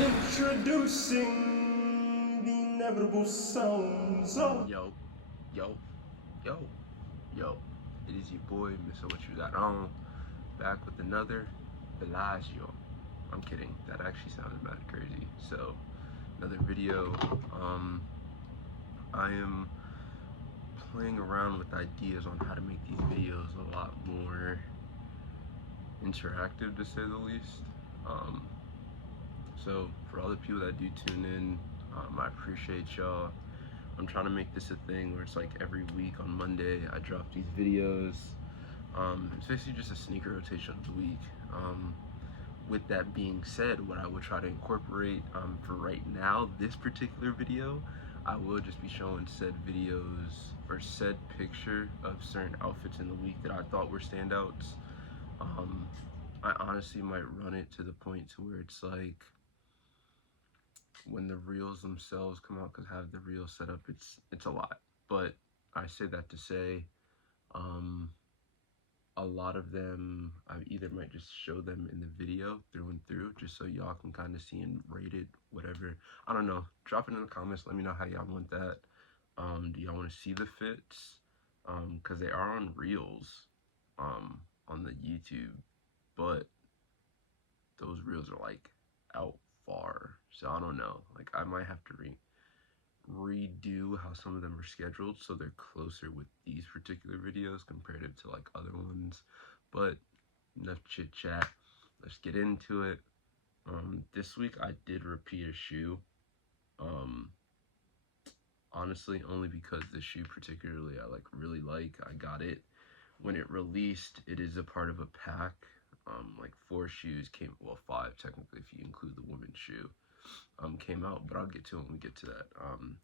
Introducing the inevitable sounds of Yo, yo, yo. It is your boy, Mr. What You Got On, back with another Bellagio. I'm kidding, that actually sounded mad crazy. So, another video. I am playing around with ideas on how to make these videos a lot more interactive, to say the least. So, for all the people that do tune in, I appreciate y'all. I'm trying to make this a thing where it's like every week on Monday I drop these videos. It's basically just a sneaker rotation of the week. With that being said, what I would try to incorporate for right now, this particular video, I will just be showing said videos or said picture of certain outfits in the week that I thought were standouts. I honestly might run it to the point to where it's like when the reels themselves come out, because I have the reel set up, it's a lot. But I say that to say a lot of them I either might just show them in the video through and through, just so y'all can kind of see and rate it, whatever. I don't know, drop it in the comments, let me know how y'all want that. Do y'all want to see the fits? Because they are on reels on the YouTube, but those reels are like out far, so I don't know, like I might have to redo how some of them are scheduled so they're closer with these particular videos comparative to like other ones. But enough chit chat, let's get into it. This week I did repeat a shoe, honestly only because the shoe particularly I really like. I got it when it released. It is a part of a pack. Like 4 shoes came, well 5 technically if you include the women's shoe, came out, but I'll get to it when we get to that.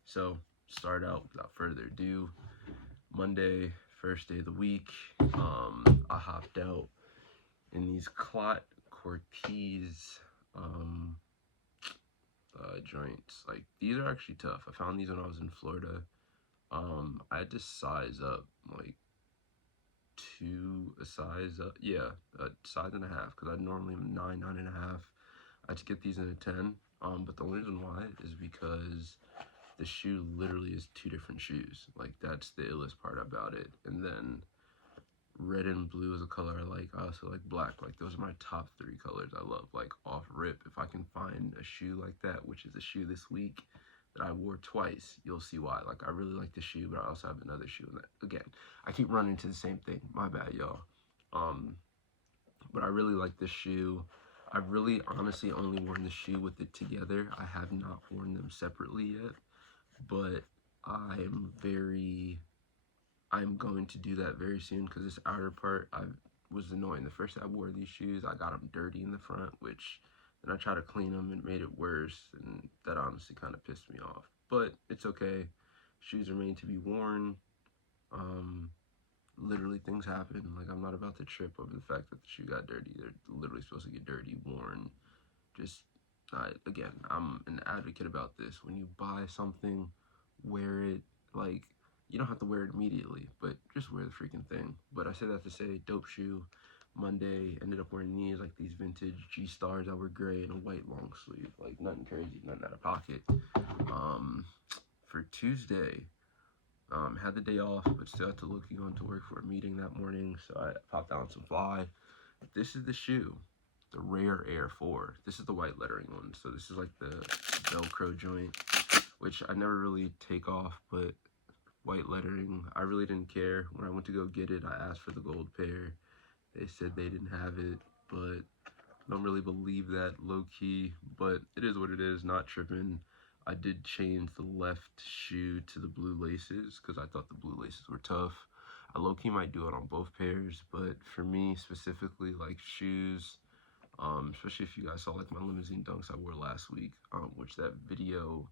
So start out without further ado. Monday, first day of the week, I hopped out in these Clot Cortez joints. Like, these are actually tough. I found these when I was in Florida. I had to size up like a size up, yeah, a size and a half, because I normally am 9.5. I had to get these in a 10. But the only reason why is because the shoe literally is 2 different shoes. Like, that's the illest part about it. And then red and blue is a color I like. I also like black. Like, those are my top 3 colors I love. Like, off rip, if I can find a shoe like that, which is a shoe this week that I wore twice, you'll see why. Like, I really like the shoe, but I also have another shoe. And again, I keep running into the same thing. My bad, y'all. But I really like this shoe. I've really honestly only worn the shoe with it together. I have not worn them separately yet, but I'm going to do that very soon, because this outer part was annoying. The first day I wore these shoes, I got them dirty in the front, which then I tried to clean them and made it worse, and that honestly kind of pissed me off. But it's okay. Shoes are made to be worn. Literally things happen. Like, I'm not about to trip over the fact that the shoe got dirty. They're literally supposed to get dirty, worn. Just, again, I'm an advocate about this. When you buy something, wear it. Like, you don't have to wear it immediately, but just wear the freaking thing. But I say that to say, dope shoe. Monday, ended up wearing these, like these vintage G-Stars that were gray and a white long sleeve. Like, nothing crazy, nothing out of pocket. For Tuesday, had the day off, but still had to look going to work for a meeting that morning, so I popped out on some Fly. This is the shoe, the Rare Air 4. This is the white lettering one, so this is like the Velcro joint, which I never really take off, but white lettering, I really didn't care. When I went to go get it, I asked for the gold pair. They said they didn't have it, but I don't really believe that, low-key, but it is what it is, not tripping. I did change the left shoe to the blue laces because I thought the blue laces were tough. I low-key might do it on both pairs, but for me specifically, like shoes, especially if you guys saw like my limousine dunks I wore last week, which that video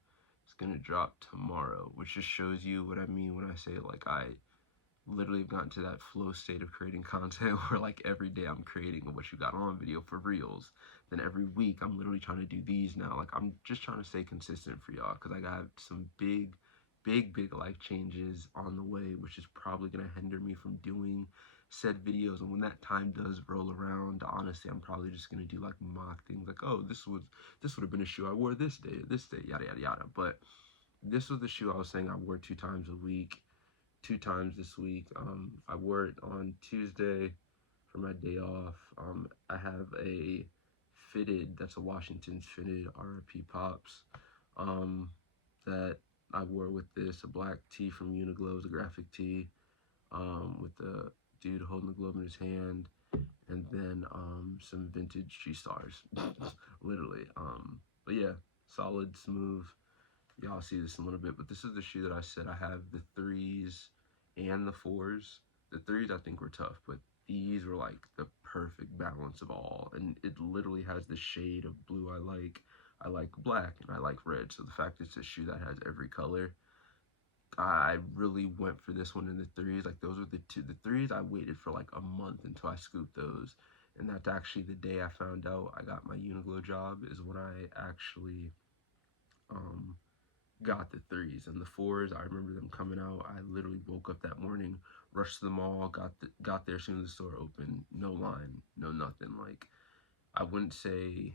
is gonna drop tomorrow, which just shows you what I mean when I say like I literally have gotten to that flow state of creating content where like every day I'm creating a What You Got On video for reels. Then every week I'm literally trying to do these now. Like, I'm just trying to stay consistent for y'all, because I got some big life changes on the way, which is probably gonna hinder me from doing said videos, and when that time does roll around, honestly, I'm probably just gonna do like mock things like, oh, this would have been a shoe I wore this day, yada yada yada. But this was the shoe I was saying I wore 2 times a week, 2 times this week. I wore it on Tuesday for my day off. I have a fitted, that's a Washington's fitted RIP Pops, that I wore with this, a black tee from Uniqlo, it was a graphic tee, with the dude holding the globe in his hand, and then some vintage G Stars, literally. But yeah, solid, smooth. Y'all see this in a little bit, but this is the shoe that I said I have the threes and the fours. The threes I think were tough, but these were like the perfect balance of all, and it literally has the shade of blue I like. I like black and I like red, so the fact it's a shoe that has every color, I really went for this one in the threes. Like those were the threes I waited for like a month until I scooped those, and that's actually the day I found out I got my Uniqlo job is when I actually um got the threes. And the fours, I remember them coming out. I literally woke up that morning, rushed to the mall, got there as soon as the store opened. No line, no nothing. Like I wouldn't say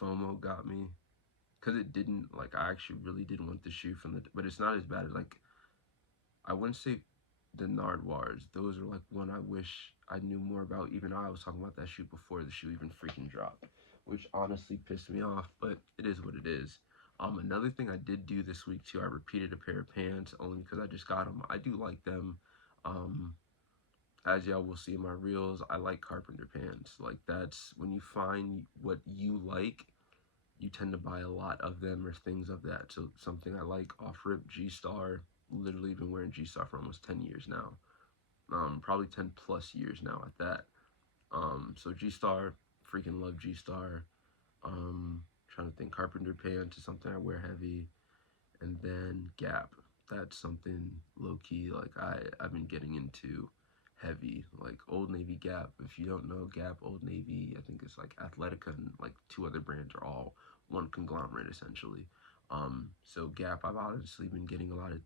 FOMO got me, because it didn't. Like I actually really did want the shoe from the, but it's not as bad as like, I wouldn't say the Nardwars. Those are like one I wish I knew more about. Even though I was talking about that shoe before the shoe even freaking dropped, which honestly pissed me off, but it is what it is. Another thing I did do this week too, I repeated a pair of pants only because I just got them. I do like them. Um, as y'all will see in my reels, I like carpenter pants. Like that's when you find what you like, you tend to buy a lot of them or things of that. So something I like, off rip G Star. Literally been wearing G Star for almost 10 years now. Probably 10 plus years now at that. So G Star, freaking love G Star. Trying to think, carpenter pants is something I wear heavy, and then Gap. That's something low key like I've been getting into heavy, like Old Navy, Gap. If you don't know Gap, Old Navy, I think it's like Athletica and like two other brands are all one conglomerate essentially. So Gap, I've honestly been getting a lot of